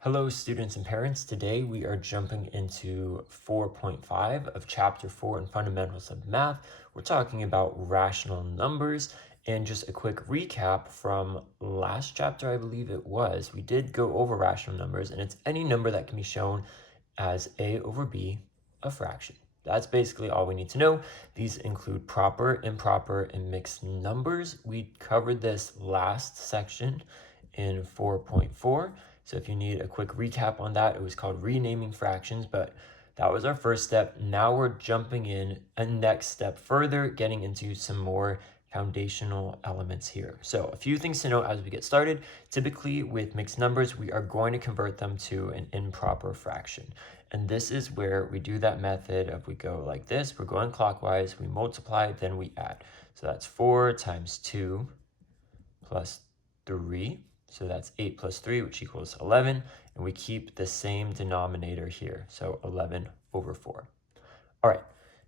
Hello students and parents. Today we are jumping into 4.5 of chapter 4 in Fundamentals of Math. We're talking about rational numbers, and just a quick recap from last chapter, I believe it was. We did go over rational numbers, and it's any number that can be shown as a over b, a fraction. That's basically all we need to know. These include proper, improper, and mixed numbers. We covered this last section in 4.4. So if you need a quick recap on that, it was called renaming fractions, but that was our first step. Now we're jumping in a next step further, getting into some more foundational elements here. So a few things to note as we get started. Typically with mixed numbers, we are going to convert them to an improper fraction. And this is where we do that method of we go like this, we're going clockwise, we multiply, then we add. So that's 4 times 2 plus 3. So that's 8 plus 3, which equals 11. And we keep the same denominator here. So 11 over 4. All right,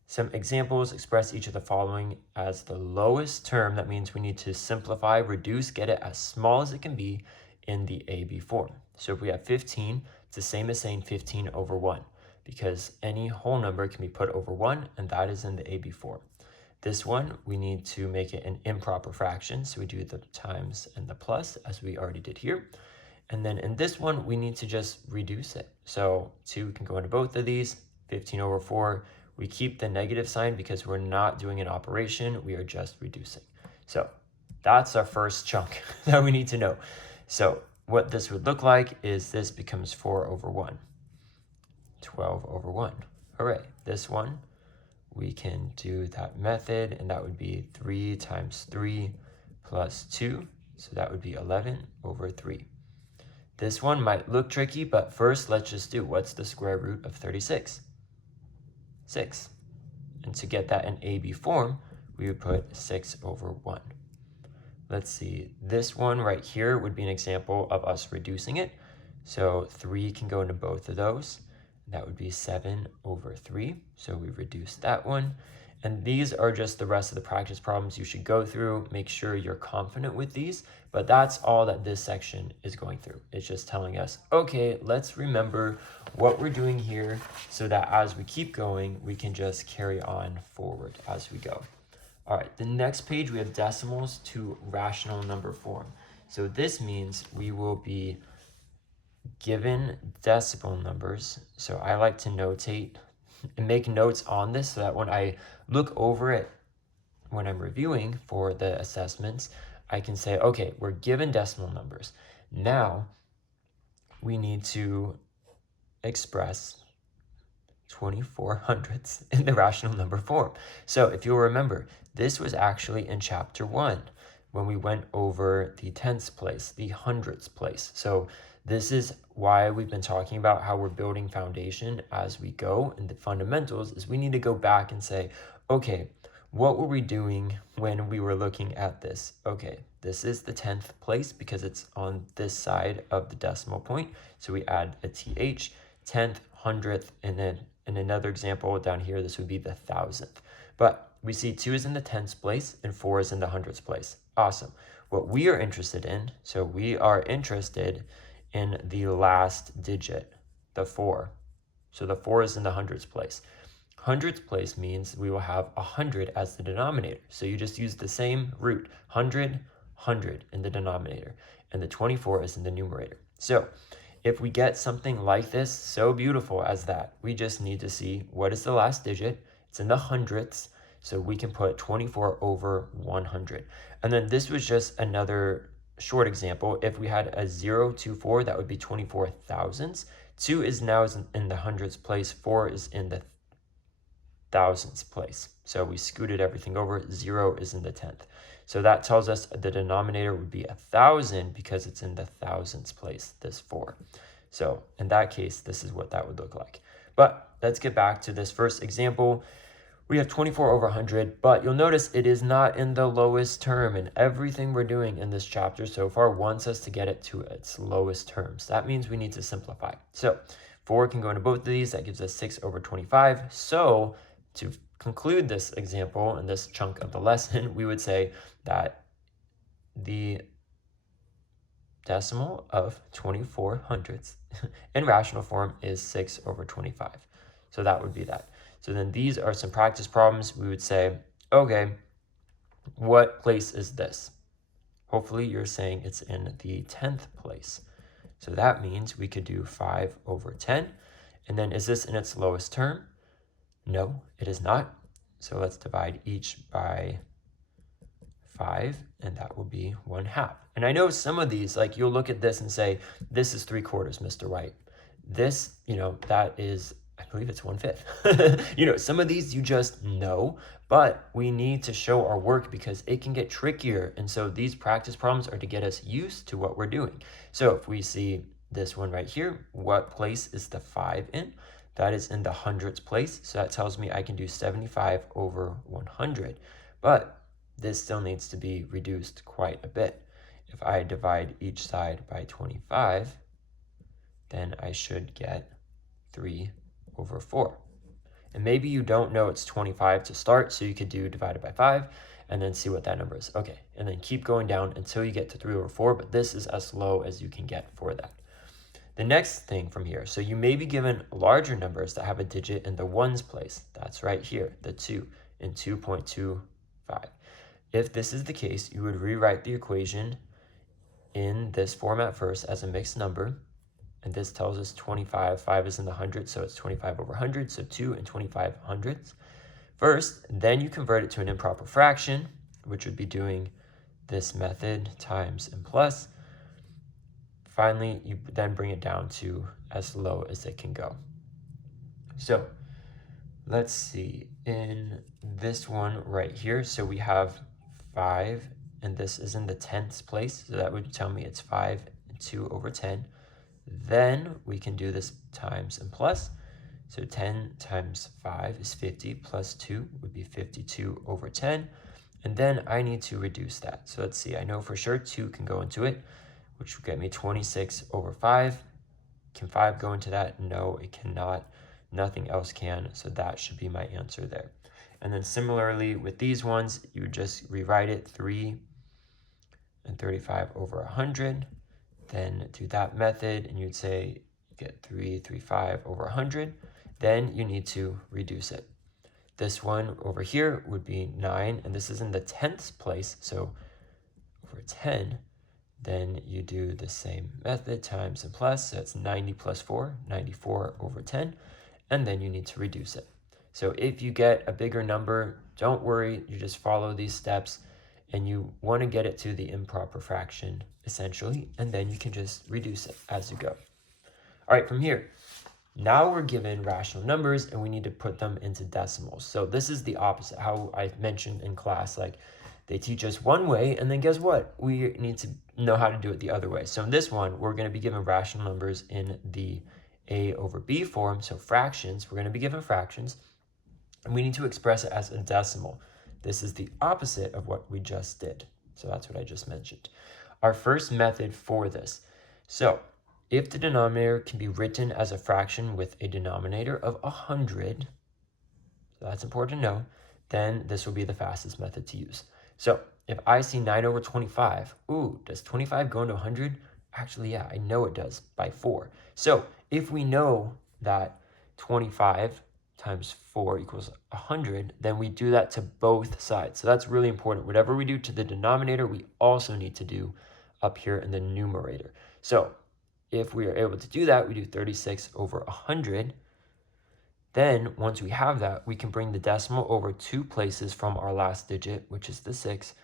some examples express each of the following as the lowest term. That means we need to simplify, reduce, get it as small as it can be in the AB form. So if we have 15, it's the same as saying 15 over 1, because any whole number can be put over 1, and that is in the AB form. This one, we need to make it an improper fraction, so we do the times and the plus, as we already did here. And then in this one, we need to just reduce it. So 2 can go into both of these, 15 over 4. We keep the negative sign because we're not doing an operation, we are just reducing. So that's our first chunk that we need to know. So what this would look like is this becomes 4 over 1, 12 over 1. Hooray. This one, we can do that method, and that would be 3 times 3 plus 2. So that would be 11 over 3. This one might look tricky, but first let's just do what's the square root of 36? 6. And to get that in AB form, we would put 6 over 1. Let's see, this one right here would be an example of us reducing it. So 3 can go into both of those. That would be 7 over 3. So we reduce that one. And these are just the rest of the practice problems you should go through. Make sure you're confident with these. But that's all that this section is going through. It's just telling us, okay, let's remember what we're doing here so that as we keep going, we can just carry on forward as we go. All right, the next page, we have decimals to rational number form. So this means we will be given decimal numbers. So I like to notate and make notes on this so that when I look over it, when I'm reviewing for the assessments, I can say, okay, we're given decimal numbers. Now we need to express 24 hundredths in the rational number form. So if you'll remember, this was actually in chapter 1 when we went over the tenths place, the hundredths place. So this is why we've been talking about how we're building foundation as we go, and the fundamentals is we need to go back and say, okay, what were we doing when we were looking at this? Okay, this is the 10th place because it's on this side of the decimal point. So we add a th, 10th, 100th, and then in another example down here, this would be the 1000th. But we see 2 is in the 10th place and 4 is in the 100th place. Awesome. What we are interested in, so we are interested in the last digit, the 4. So the 4 is in the hundredths place. Hundredths place means we will have 100 as the denominator. So you just use the same root, 100, 100 in the denominator, and the 24 is in the numerator. So if we get something like this, so beautiful as that, we just need to see what is the last digit. It's in the hundredths, so we can put 24 over 100. And then this was just another short example. If we had a 0 to 4, that would be 24 thousandths. 2 is now in the hundredths place, 4 is in the thousandths place. So we scooted everything over, 0 is in the 10th. So that tells us the denominator would be 1,000 because it's in the thousandths place, this 4. So in that case, this is what that would look like. But let's get back to this first example. We have 24 over 100, but you'll notice it is not in the lowest term, and everything we're doing in this chapter so far wants us to get it to its lowest terms. That means we need to simplify. So 4 can go into both of these. That gives us 6 over 25. So to conclude this example and this chunk of the lesson, we would say that the decimal of 24 hundredths. In rational form is 6 over 25. So that would be that. So then these are some practice problems. We would say, okay, what place is this? Hopefully you're saying it's in the 10th place. So that means we could do 5 over 10. And then is this in its lowest term? No, it is not. So let's divide each by 5, and that will be 1/2. And I know some of these, like you'll look at this and say, this is 3/4, Mr. White. This, that is, I believe it's 1/5. Some of these you just know, but we need to show our work because it can get trickier. And so these practice problems are to get us used to what we're doing. So if we see this one right here, what place is the 5 in? That is in the hundredths place. So that tells me I can do 75 over 100. But this still needs to be reduced quite a bit. If I divide each side by 25, then I should get 3 over 4. And maybe you don't know it's 25 to start, so you could do divided by 5 and then see what that number is. Okay, and then keep going down until you get to 3 over 4, but this is as low as you can get for that. The next thing from here, so you may be given larger numbers that have a digit in the ones place. That's right here, the 2 in 2.25. If this is the case, you would rewrite the equation in this format first as a mixed number. And this tells us 25. 5 is in the hundreds, so it's 25 over 100, so 2 and 25 hundredths. First, then you convert it to an improper fraction, which would be doing this method times and plus. Finally, you then bring it down to as low as it can go. So let's see, in this one right here, so we have 5, and this is in the 10th place, so that would tell me it's 5 and 2 over 10. Then we can do this times and plus. So 10 times 5 is 50, plus 2 would be 52 over 10. And then I need to reduce that. So let's see, I know for sure 2 can go into it, which will get me 26 over 5. Can 5 go into that? No, it cannot. Nothing else can, so that should be my answer there. And then similarly with these ones, you would just rewrite it 3 and 35 over 100. Then do that method, and you'd say get 335 over 100. Then you need to reduce it. This one over here would be 9, and this is in the 10th place, so over 10. Then you do the same method, times and plus, so it's 90 plus 4, 94 over 10, and then you need to reduce it. So if you get a bigger number, don't worry, you just follow these steps, and you want to get it to the improper fraction, essentially, and then you can just reduce it as you go. All right, from here, now we're given rational numbers, and we need to put them into decimals. So this is the opposite, how I mentioned in class, like they teach us one way, and then guess what? We need to know how to do it the other way. So in this one, we're going to be given rational numbers in the A over B form, so fractions. We're going to be given fractions, and we need to express it as a decimal. This is the opposite of what we just did. So that's what I just mentioned. Our first method for this. So if the denominator can be written as a fraction with a denominator of 100, so that's important to know, then this will be the fastest method to use. So if I see 9 over 25, ooh, does 25 go into 100? Actually, yeah, I know it does by 4. So if we know that 25 times 4 equals 100, then we do that to both sides. So that's really important. Whatever we do to the denominator, we also need to do up here in the numerator. So if we are able to do that, we do 36 over 100. Then once we have that, we can bring the decimal over 2 places from our last digit, which is the 6,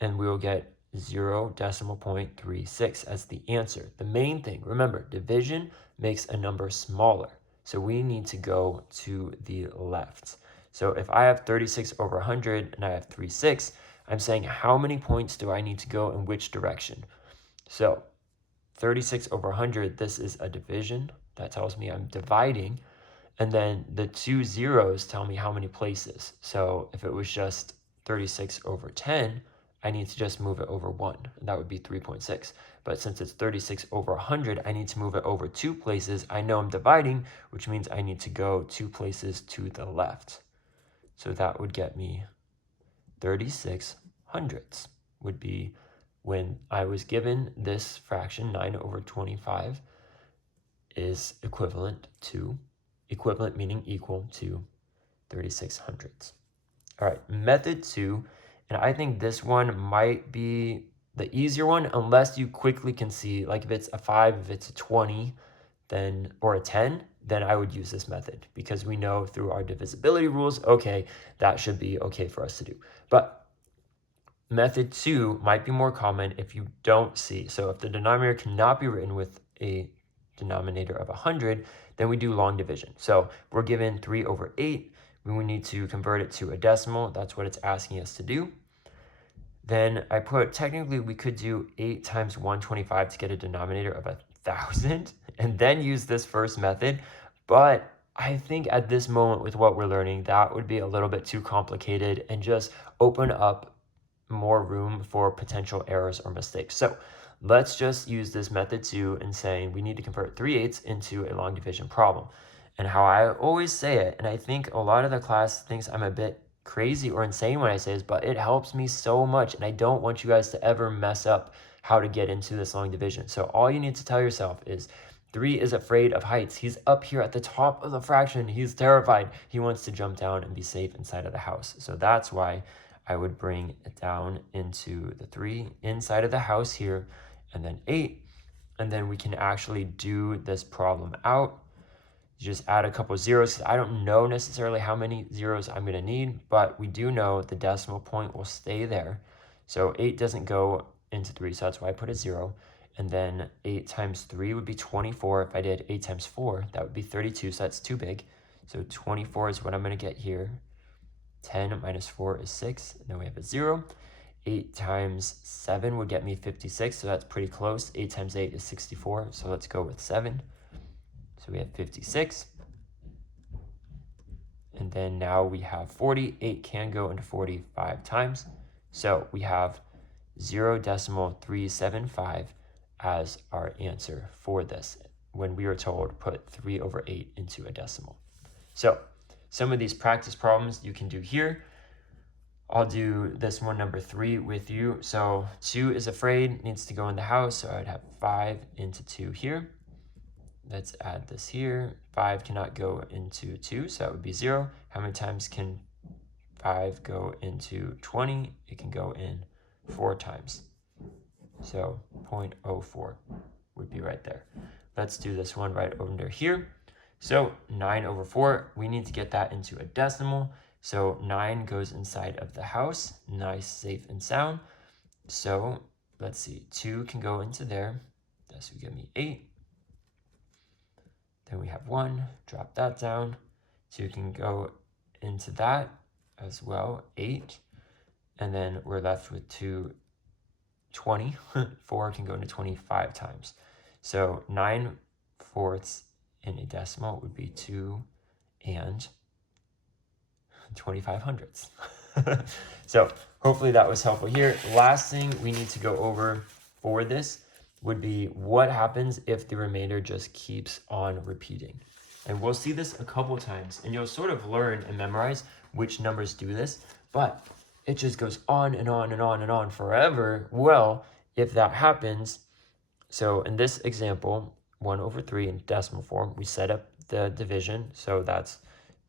and we will get 0.36 as the answer. The main thing, remember, division makes a number smaller. So we need to go to the left. So if I have 36 over 100 and I have 36, I'm saying how many points do I need to go in which direction? So 36 over 100, this is a division. That tells me I'm dividing. And then the 2 zeros tell me how many places. So if it was just 36 over 10, I need to just move it over 1. And that would be 3.6. But since it's 36 over 100, I need to move it over 2 places. I know I'm dividing, which means I need to go 2 places to the left. So that would get me 36 hundredths would be when I was given this fraction, 9 over 25, is equivalent meaning equal to 36 hundredths. All right, method 2, and I think this one might be the easier one unless you quickly can see, like if it's a 5, if it's a 20, then or a 10, then I would use this method because we know through our divisibility rules, okay, that should be okay for us to do. But method 2 might be more common if you don't see. So if the denominator cannot be written with a denominator of 100, then we do long division. So we're given 3 over 8. We need to convert it to a decimal. That's what it's asking us to do. Then I put, technically we could do 8 times 125 to get a denominator of 1,000 and then use this first method. But I think at this moment with what we're learning, that would be a little bit too complicated and just open up more room for potential errors or mistakes. So let's just use this method 2 in saying we need to convert 3/8 into a long division problem. And how I always say it, and I think a lot of the class thinks I'm a bit crazy or insane when I say this, but it helps me so much, and I don't want you guys to ever mess up how to get into this long division. So all you need to tell yourself is 3 is afraid of heights. He's up here at the top of the fraction. He's terrified. He wants to jump down and be safe inside of the house. So that's why I would bring it down into the 3 inside of the house here, and then 8, and then we can actually do this problem out. Just add a couple zeros. I don't know necessarily how many zeros I'm going to need, but we do know the decimal point will stay there. So 8 doesn't go into 3, so that's why I put a 0. And then 8 times 3 would be 24. If I did 8 times 4, that would be 32, so that's too big. So 24 is what I'm going to get here. 10 minus 4 is 6, and then we have a 0. 8 times 7 would get me 56, so that's pretty close. 8 times 8 is 64, so let's go with 7. So we have 56. And then now we have 40. 8 can go into 45 times. So we have 0.375 as our answer for this when we were told put 3 over 8 into a decimal. So some of these practice problems you can do here. I'll do this one, number 3, with you. So 2 is afraid, needs to go in the house. So I would have 5 into 2 here. Let's add this here. 5 cannot go into 2, so that would be 0. How many times can 5 go into 20? It can go in 4 times. So 0.04 would be right there. Let's do this one right under here. So 9 over 4, we need to get that into a decimal. So 9 goes inside of the house. Nice, safe, and sound. So let's see, 2 can go into there. This would give me 8. Then we have 1, drop that down. 2 can go into that as well, 8. And then we're left with 20. 4 can go into 25 times. So 9/4 in a decimal would be 2 and 25 hundredths. So hopefully that was helpful here. Last thing we need to go over for this would be what happens if the remainder just keeps on repeating. And we'll see this a couple times, and you'll sort of learn and memorize which numbers do this, but it just goes on and on and on and on forever. Well, if that happens, so in this example, 1 over 3 in decimal form, we set up the division, so that's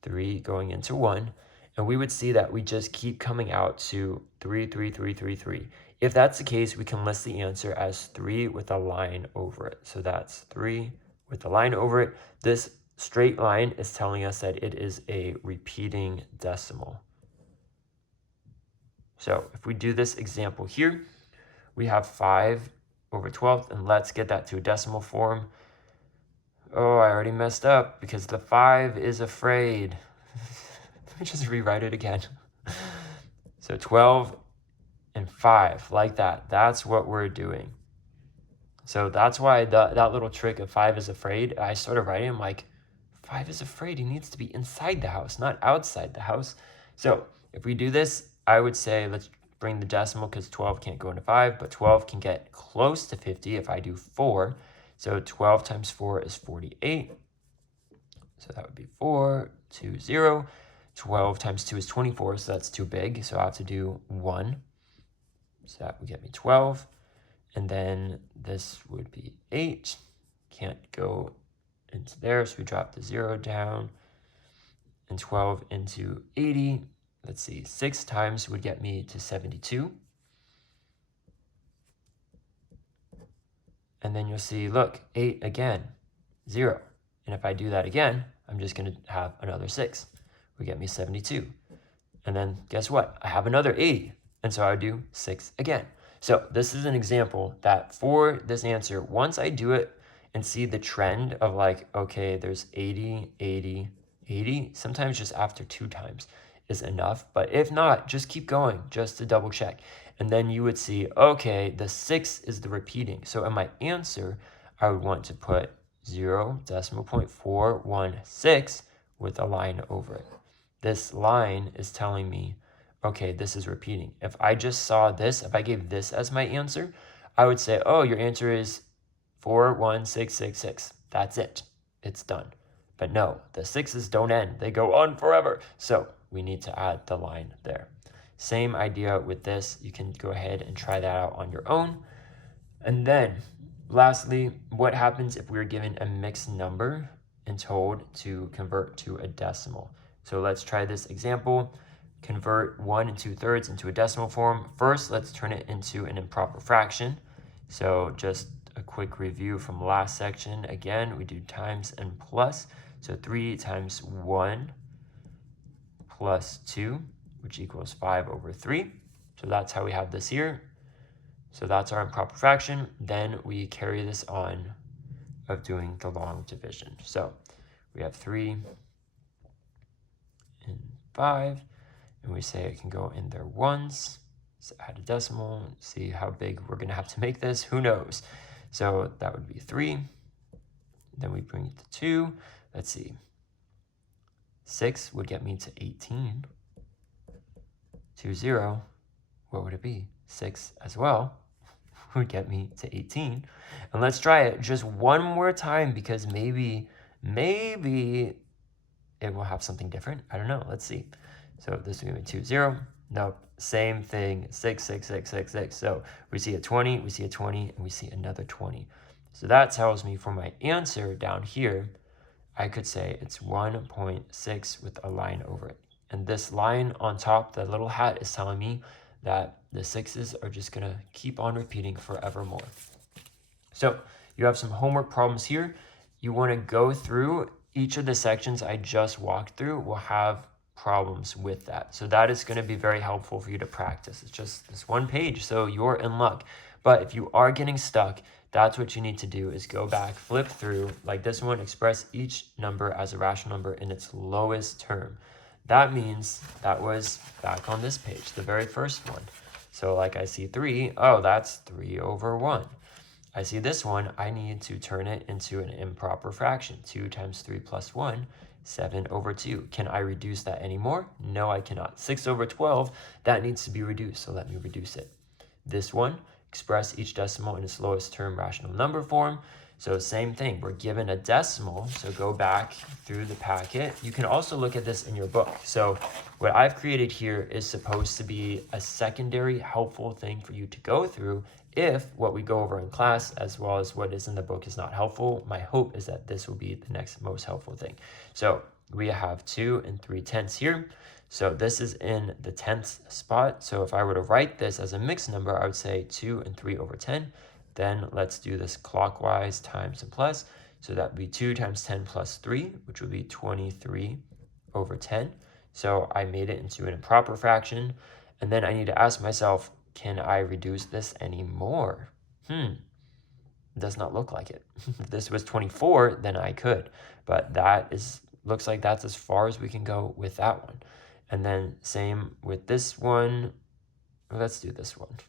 3 going into 1, and we would see that we just keep coming out to 3, 3, 3, 3, 3. If that's the case, we can list the answer as 3 with a line over it. So that's 3 with a line over it. This straight line is telling us that it is a repeating decimal. So if we do this example here, we have 5 over 12, and let's get that to a decimal form. Oh, I already messed up because the 5 is afraid. Let me just rewrite it again. So 12 and 5, like that. That's what we're doing. So that's why that little trick of 5 is afraid, I started writing, I'm like, 5 is afraid. He needs to be inside the house, not outside the house. So if we do this, I would say let's bring the decimal because 12 can't go into 5, but 12 can get close to 50 if I do 4. So 12 times 4 is 48. So that would be 4, 2, 0. 12 times 2 is 24, so that's too big. So I have to do 1. So that would get me 12. And then this would be 8. Can't go into there, so we drop the 0 down. And 12 into 80. Let's see, 6 times would get me to 72. And then you'll see, look, 8 again, 0. And if I do that again, I'm just going to have another 6. Would get me 72. And then guess what? I have another 80. And so I would do 6 again. So this is an example that for this answer, once I do it and see the trend of like, okay, there's 80, 80, 80, sometimes just after 2 times is enough. But if not, just keep going just to double check. And then you would see, okay, the 6 is the repeating. So in my answer, I would want to put 0.416 with a line over it. This line is telling me, okay, this is repeating. If I just saw this, if I gave this as my answer, I would say, oh, your answer is 41666. That's it. It's done. But no, the 6s don't end. They go on forever. So we need to add the line there. Same idea with this. You can go ahead and try that out on your own. And then lastly, what happens if we're given a mixed number and told to convert to a decimal? So let's try this example. Convert 1 2/3 into a decimal form. First, let's turn it into an improper fraction. So just a quick review from last section. Again, we do times and plus. So 3 times 1 plus 2, which equals 5/3. So that's how we have this here. So that's our improper fraction. Then we carry this on of doing the long division. So we have 3 and 5, and we say it can go in there once. So add a decimal, see how big we're going to have to make this. Who knows? So that would be 3. Then we bring it to 2. Let's see. 6 would get me to 18. 20, what would it be? 6 as well would get me to 18. And let's try it just one more time because maybe it will have something different. I don't know. Let's see. So this will be 20. Nope. Same thing. 6, 6, 6, 6, 6. So we see a 20, we see a 20, and we see another 20. So that tells me for my answer down here, I could say it's 1.6 with a line over it. And this line on top, the little hat, is telling me that the 6s are just going to keep on repeating forevermore. So you have some homework problems here. You want to go through each of the sections I just walked through will have problems with that. So that is going to be very helpful for you to practice. It's just this one page, so you're in luck. But if you are getting stuck, that's what you need to do is go back, flip through, like this one, express each number as a rational number in its lowest term. That means that was back on this page, the very first one. So like I see 3, oh, that's 3/1. I see this one, I need to turn it into an improper fraction. 2 times 3 plus 1, 7/2. Can I reduce that anymore? No, I cannot. 6/12, that needs to be reduced, so let me reduce it. This one, express each decimal in its lowest term rational number form. So same thing, we're given a decimal, so go back through the packet. You can also look at this in your book. So what I've created here is supposed to be a secondary helpful thing for you to go through if what we go over in class as well as what is in the book is not helpful. My hope is that this will be the next most helpful thing. So we have 2 3/10 here. So this is in the 10th spot. So if I were to write this as a mixed number, I would say 2 3/10. Then let's do this clockwise times and plus. So that would be 2 times 10 plus 3, which would be 23/10. So I made it into an improper fraction. And then I need to ask myself, can I reduce this anymore? Does not look like it. If this was 24, then I could. But that looks like that's as far as we can go with that one. And then same with this one. Let's do this one.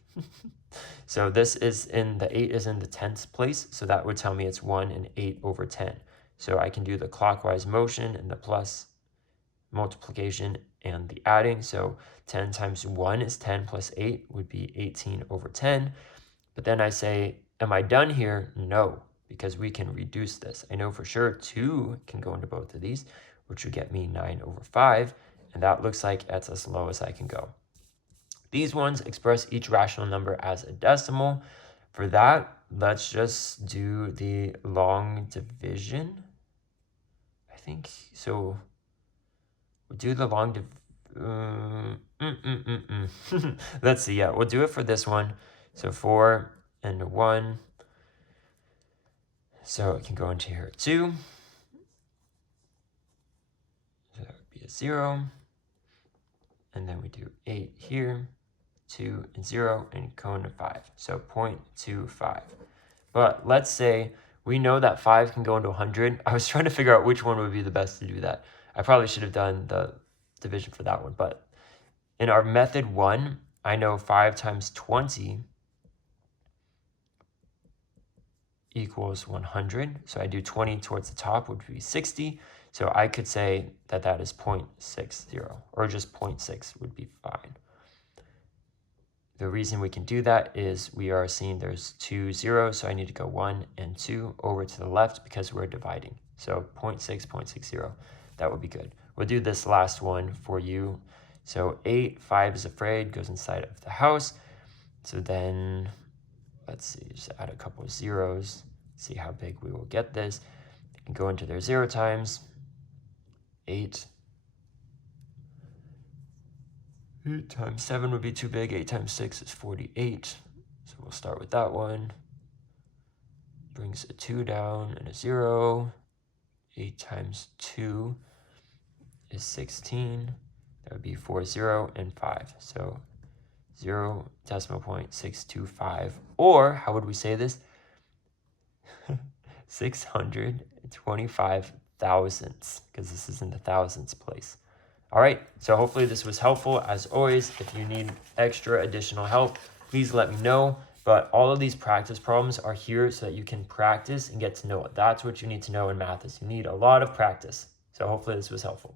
So this is the 8 is in the 10th place. So that would tell me it's 1 8/10. So I can do the clockwise motion and the plus multiplication and the adding. So 10 times 1 is 10 plus 8 would be 18/10. But then I say, am I done here? No, because we can reduce this. I know for sure 2 can go into both of these, which would get me 9/5. And that looks like that's as low as I can go. These ones express each rational number as a decimal. For that, let's just do the long division. I think so. We'll do the long Let's see. Yeah, we'll do it for this one. So 4 and 1. So it can go into here 2. So that would be a 0. And then we do 8 here, 2 and 0, and go into 5. So 0.25. But let's say we know that 5 can go into 100. I was trying to figure out which one would be the best to do that. I probably should have done the division for that one. But in our method 1, I know 5 times 20 equals 100. So I do 20 towards the top, which would be 60. So I could say that that is 0.60, or just 0.6 would be fine. The reason we can do that is we are seeing there's 2 zeros, so I need to go 1 and 2 over to the left because we're dividing. So 0.6, 0.60, that would be good. We'll do this last one for you. So 8, 5 is afraid, goes inside of the house. So then, let's see, just add a couple of zeros, see how big we will get this. And go into their 0 times. 8 times 7 would be too big. 8 times 6 is 48. So we'll start with that one. Brings a 2 down and a 0. 8 times 2 is 16. That would be 4, 0, and 5. So 0.625. Or, how would we say this? 625 thousandths, because this is in the thousandths place. All right, so hopefully this was helpful. As always, if you need extra additional help, please let me know. But all of these practice problems are here so that you can practice and get to know it. That's what you need to know in math, is you need a lot of practice. So hopefully this was helpful.